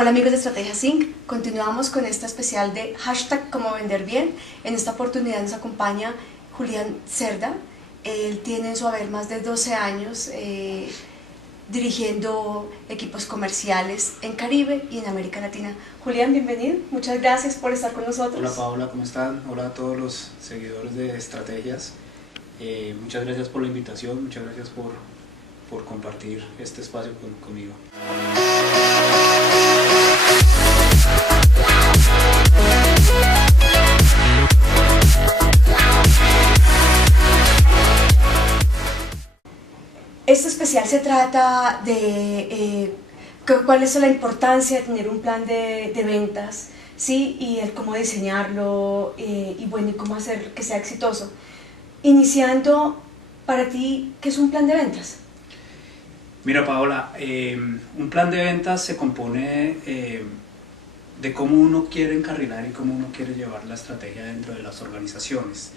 Hola amigos de Estrategia Sync, continuamos con esta especial de hashtag Cómo Vender Bien. En esta oportunidad nos acompaña Julián Cerda. Él tiene en su haber más de 12 años dirigiendo equipos comerciales en Caribe y en América Latina. Julián, bienvenido, muchas gracias por estar con nosotros. Hola Paola, ¿cómo están? Hola a todos los seguidores de Estrategias. Muchas gracias por la invitación, muchas gracias por compartir este espacio conmigo. Este especial se trata de cuál es la importancia de tener un plan de ventas, ¿sí? Y el cómo diseñarlo y bueno, y cómo hacer que sea exitoso. Iniciando, para ti, ¿qué es un plan de ventas? Mira Paola, un plan de ventas se compone de cómo uno quiere encarrilar y cómo uno quiere llevar la estrategia dentro de las organizaciones.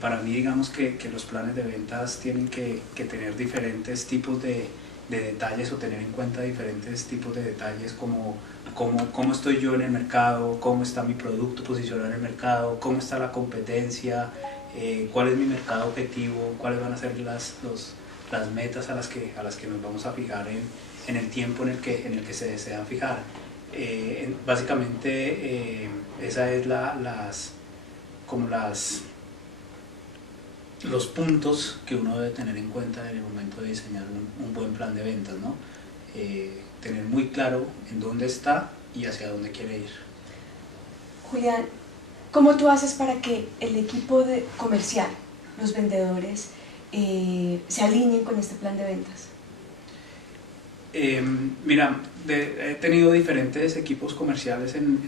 Para mí, digamos que los planes de ventas tienen que tener diferentes tipos de detalles o tener en cuenta diferentes tipos de detalles como cómo estoy yo en el mercado, cómo está mi producto posicionado en el mercado, cómo está la competencia, cuál es mi mercado objetivo, cuáles van a ser las metas a las que nos vamos a fijar en el tiempo en el que se desean fijar. Básicamente esa es los puntos que uno debe tener en cuenta en el momento de diseñar un buen plan de ventas, ¿no? Tener muy claro en dónde está y hacia dónde quiere ir. Julián, ¿cómo tú haces para que el equipo comercial, los vendedores, se alineen con este plan de ventas? Mira, he tenido diferentes equipos comerciales en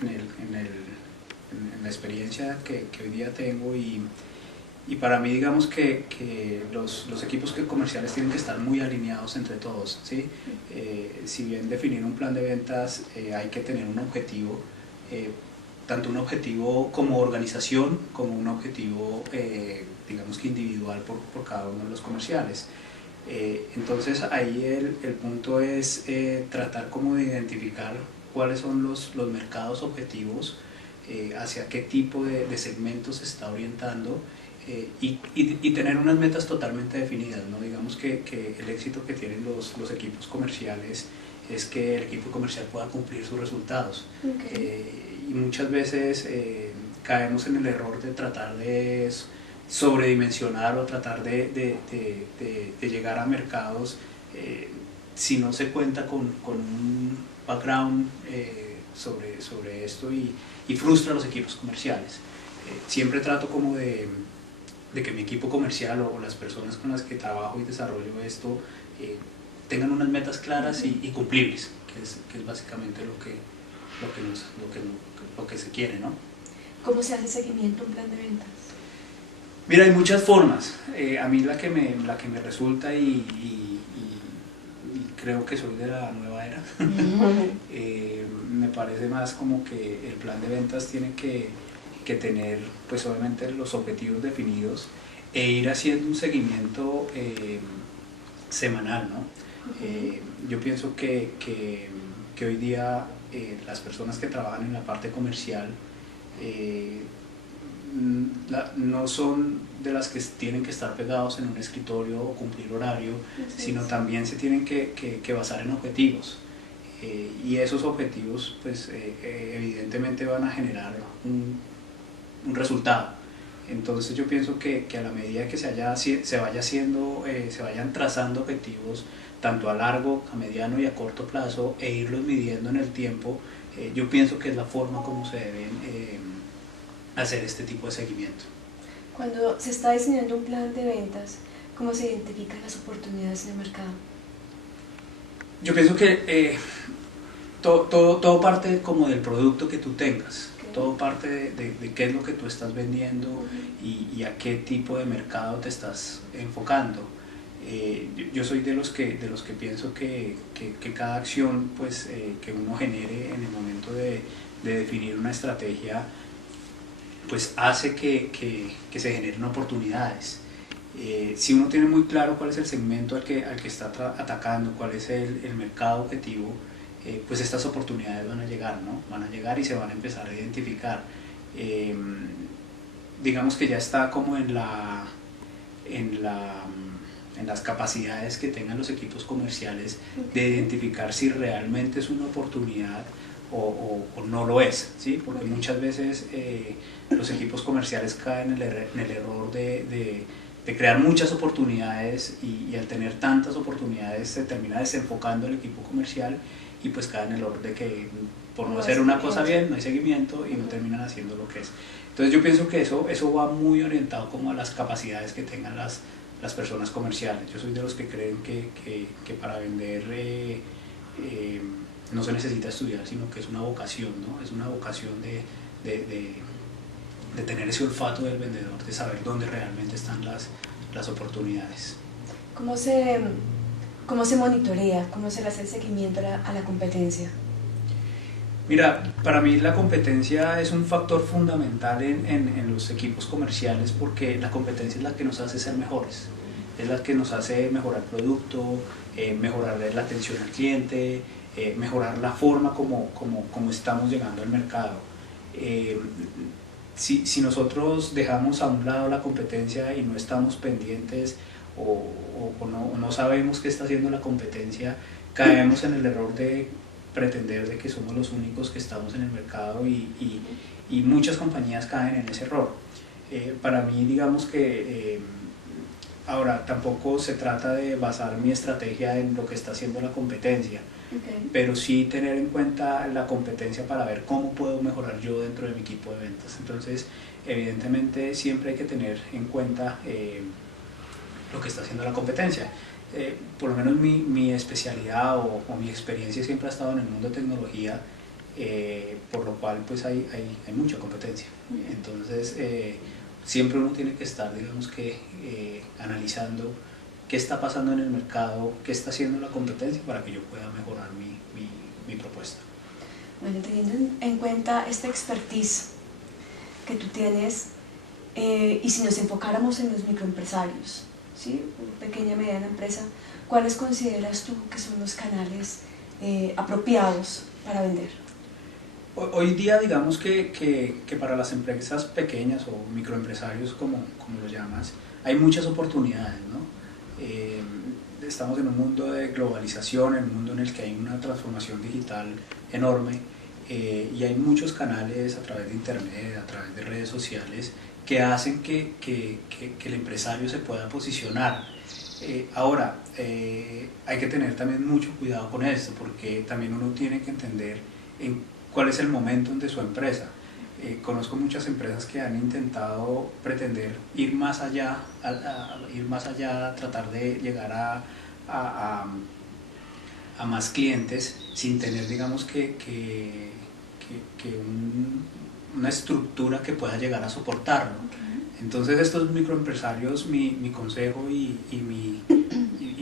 la experiencia que hoy día tengo y para mí digamos que los equipos comerciales tienen que estar muy alineados entre todos, ¿sí? Si bien definir un plan de ventas hay que tener un objetivo, tanto un objetivo como organización como un objetivo digamos que individual por cada uno de los comerciales. Entonces ahí el punto es tratar como de identificar cuáles son los mercados objetivos, hacia qué tipo de segmentos se está orientando y tener unas metas totalmente definidas, ¿no? Digamos que el éxito que tienen los equipos comerciales es que el equipo comercial pueda cumplir sus resultados. Y muchas veces caemos en el error de tratar de sobredimensionar o tratar de llegar a mercados si no se cuenta con un background sobre esto y frustra a los equipos comerciales. Siempre trato como de que mi equipo comercial o las personas con las que trabajo y desarrollo esto tengan unas metas claras y cumplibles, que es básicamente lo que se quiere, ¿no? ¿Cómo se hace seguimiento a un plan de ventas? Mira, hay muchas formas. A mí la que me resulta y creo que soy de la nueva era, me parece más como que el plan de ventas tiene que tener pues obviamente los objetivos definidos e ir haciendo un seguimiento semanal, ¿no? Yo pienso que hoy día las personas que trabajan en la parte comercial no son de las que tienen que estar pegados en un escritorio o cumplir horario, sino también se tienen que basar en objetivos. Y esos objetivos pues evidentemente van a generar un resultado. Entonces yo pienso que a la medida que se vayan trazando objetivos tanto a largo, a mediano y a corto plazo e irlos midiendo en el tiempo, yo pienso que es la forma como se deben hacer este tipo de seguimiento. Cuando se está diseñando un plan de ventas, ¿cómo se identifican las oportunidades en el mercado? Yo pienso que todo parte como del producto que tú tengas, todo parte de qué es lo que tú estás vendiendo y a qué tipo de mercado te estás enfocando. Yo soy de los que pienso que cada acción pues, que uno genere en el momento de definir una estrategia pues hace que se generen oportunidades. Si uno tiene muy claro cuál es el segmento al que está atacando, cuál es el mercado objetivo, pues estas oportunidades van a llegar, ¿no? Van a llegar y se van a empezar a identificar. Digamos que ya está como en las capacidades que tengan los equipos comerciales de identificar si realmente es una oportunidad o no lo es, ¿sí? Porque muchas veces los equipos comerciales caen en el error de crear muchas oportunidades y al tener tantas oportunidades se termina desenfocando el equipo comercial y pues cae en el error de que por no hacer una cosa bien no hay seguimiento y no terminan haciendo lo que es. Entonces yo pienso que eso va muy orientado como a las capacidades que tengan las personas comerciales. Yo soy de los que creen que para vender no se necesita estudiar, sino que es una vocación, ¿no? Es una vocación de tener ese olfato del vendedor, de saber dónde realmente están las oportunidades. ¿Cómo se monitorea? ¿Cómo se le hace el seguimiento a la competencia? Mira, para mí la competencia es un factor fundamental en los equipos comerciales porque la competencia es la que nos hace ser mejores, es la que nos hace mejorar el producto, mejorar la atención al cliente, mejorar la forma como estamos llegando al mercado. Si nosotros dejamos a un lado la competencia y no estamos pendientes o no sabemos qué está haciendo la competencia, caemos en el error de pretender de que somos los únicos que estamos en el mercado y muchas compañías caen en ese error. Para mí, digamos que ahora tampoco se trata de basar mi estrategia en lo que está haciendo la competencia, pero sí tener en cuenta la competencia para ver cómo puedo mejorar yo dentro de mi equipo de ventas. Entonces, evidentemente siempre hay que tener en cuenta lo que está haciendo la competencia. Por lo menos mi especialidad o mi experiencia siempre ha estado en el mundo de tecnología, por lo cual pues hay mucha competencia. Entonces siempre uno tiene que estar, digamos que analizando qué está pasando en el mercado, qué está haciendo la competencia para que yo pueda mejorar mi propuesta. Bueno, teniendo en cuenta esta expertise que tú tienes, y si nos enfocáramos en los microempresarios, ¿sí? Pequeña, mediana empresa, ¿cuáles consideras tú que son los canales apropiados para vender? Hoy día digamos que para las empresas pequeñas o microempresarios como lo llamas, hay muchas oportunidades, ¿no? Estamos en un mundo de globalización, en un mundo en el que hay una transformación digital enorme y hay muchos canales a través de internet, a través de redes sociales que hacen que el empresario se pueda posicionar. Ahora, hay que tener también mucho cuidado con esto, porque también uno tiene que entender cuál es el momento de su empresa. Conozco muchas empresas que han intentado pretender ir más allá, tratar de llegar a más clientes sin tener, digamos una estructura que pueda llegar a soportarlo. Entonces estos microempresarios, mi consejo y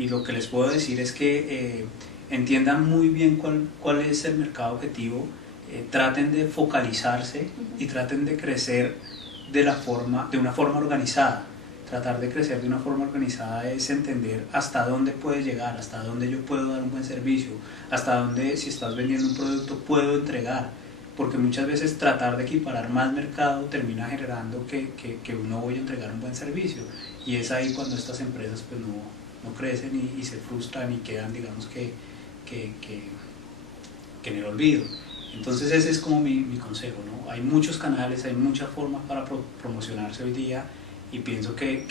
lo que les puedo decir es que entiendan muy bien cuál es el mercado objetivo, traten de focalizarse y traten de crecer de una forma organizada. Tratar de crecer de una forma organizada es entender hasta dónde puedes llegar, hasta dónde yo puedo dar un buen servicio, hasta dónde, si estás vendiendo un producto, puedo entregar. Porque muchas veces tratar de equiparar más mercado termina generando que no voy a entregar un buen servicio, y es ahí cuando estas empresas pues no crecen y se frustran y quedan, digamos que en el olvido. Entonces ese es como mi consejo, ¿no? Hay muchos canales, hay muchas formas para promocionarse hoy día y pienso que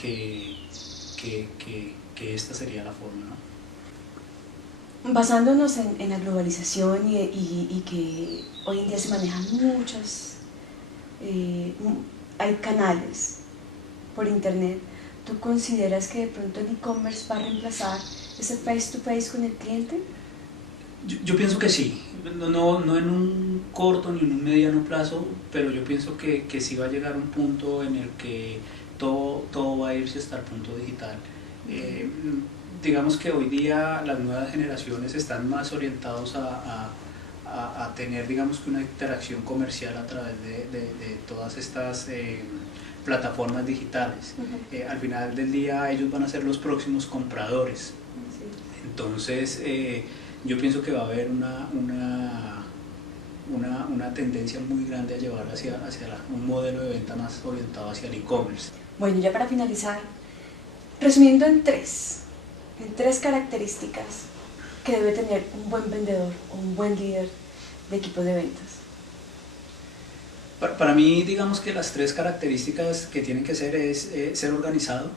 esta sería la forma, ¿no? Basándonos en la globalización y que hoy en día se manejan muchos, hay canales por internet, ¿tú consideras que de pronto el e-commerce va a reemplazar ese face to face con el cliente? Yo pienso que sí, no en un corto ni en un mediano plazo, pero yo pienso que sí va a llegar un punto en el que todo va a irse hasta el punto digital. Digamos que hoy día las nuevas generaciones están más orientados a tener, digamos que una interacción comercial a través de todas estas plataformas digitales. Al final del día ellos van a ser los próximos compradores. Entonces yo pienso que va a haber una tendencia muy grande a llevar hacia un modelo de venta más orientado hacia el e-commerce. Bueno, ya para finalizar, resumiendo en tres características que debe tener un buen vendedor o un buen líder de equipo de ventas. Para mí, digamos que las tres características que tienen que ser es ser organizado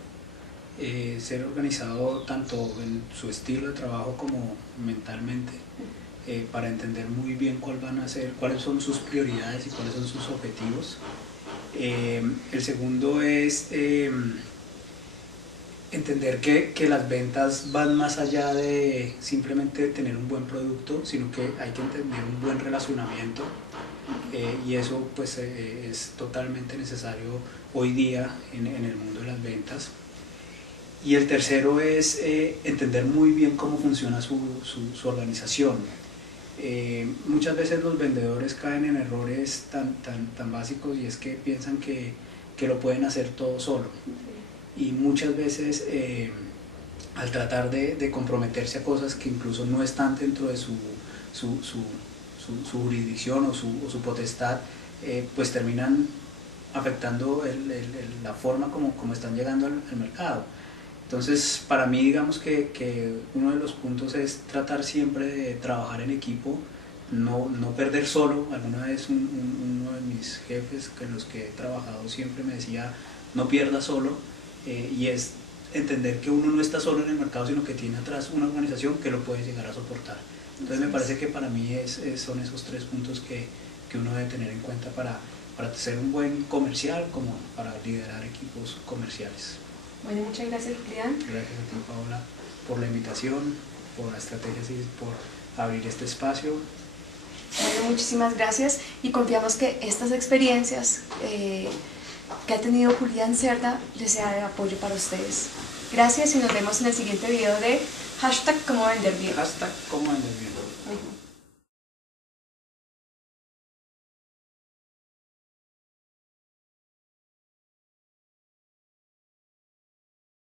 tanto en su estilo de trabajo como mentalmente, para entender muy bien cuáles son sus prioridades y cuáles son sus objetivos. El segundo es entender que las ventas van más allá de simplemente tener un buen producto, sino que hay que entender un buen relacionamiento, y eso pues es totalmente necesario hoy día en el mundo de las ventas. Y el tercero es entender muy bien cómo funciona su organización. Muchas veces los vendedores caen en errores tan básicos, y es que piensan que lo pueden hacer todo solo, y muchas veces al tratar de comprometerse a cosas que incluso no están dentro de su jurisdicción o su potestad, pues terminan afectando la forma como están llegando al mercado. Entonces, para mí, digamos que uno de los puntos es tratar siempre de trabajar en equipo, no perder solo. Alguna vez uno de mis jefes con los que he trabajado siempre me decía: no pierdas solo, y es entender que uno no está solo en el mercado, sino que tiene atrás una organización que lo puede llegar a soportar. Entonces me parece que para mí son esos tres puntos que uno debe tener en cuenta para ser un buen comercial, como para liderar equipos comerciales. Bueno, muchas gracias, Julián. Gracias a ti, Paola, por la invitación, por la estrategia y por abrir este espacio. Bueno, muchísimas gracias, y confiamos que estas experiencias que ha tenido Julián Cerda les sea de apoyo para ustedes. Gracias, y nos vemos en el siguiente video de #CómoVenderBien. #CómoVenderBien.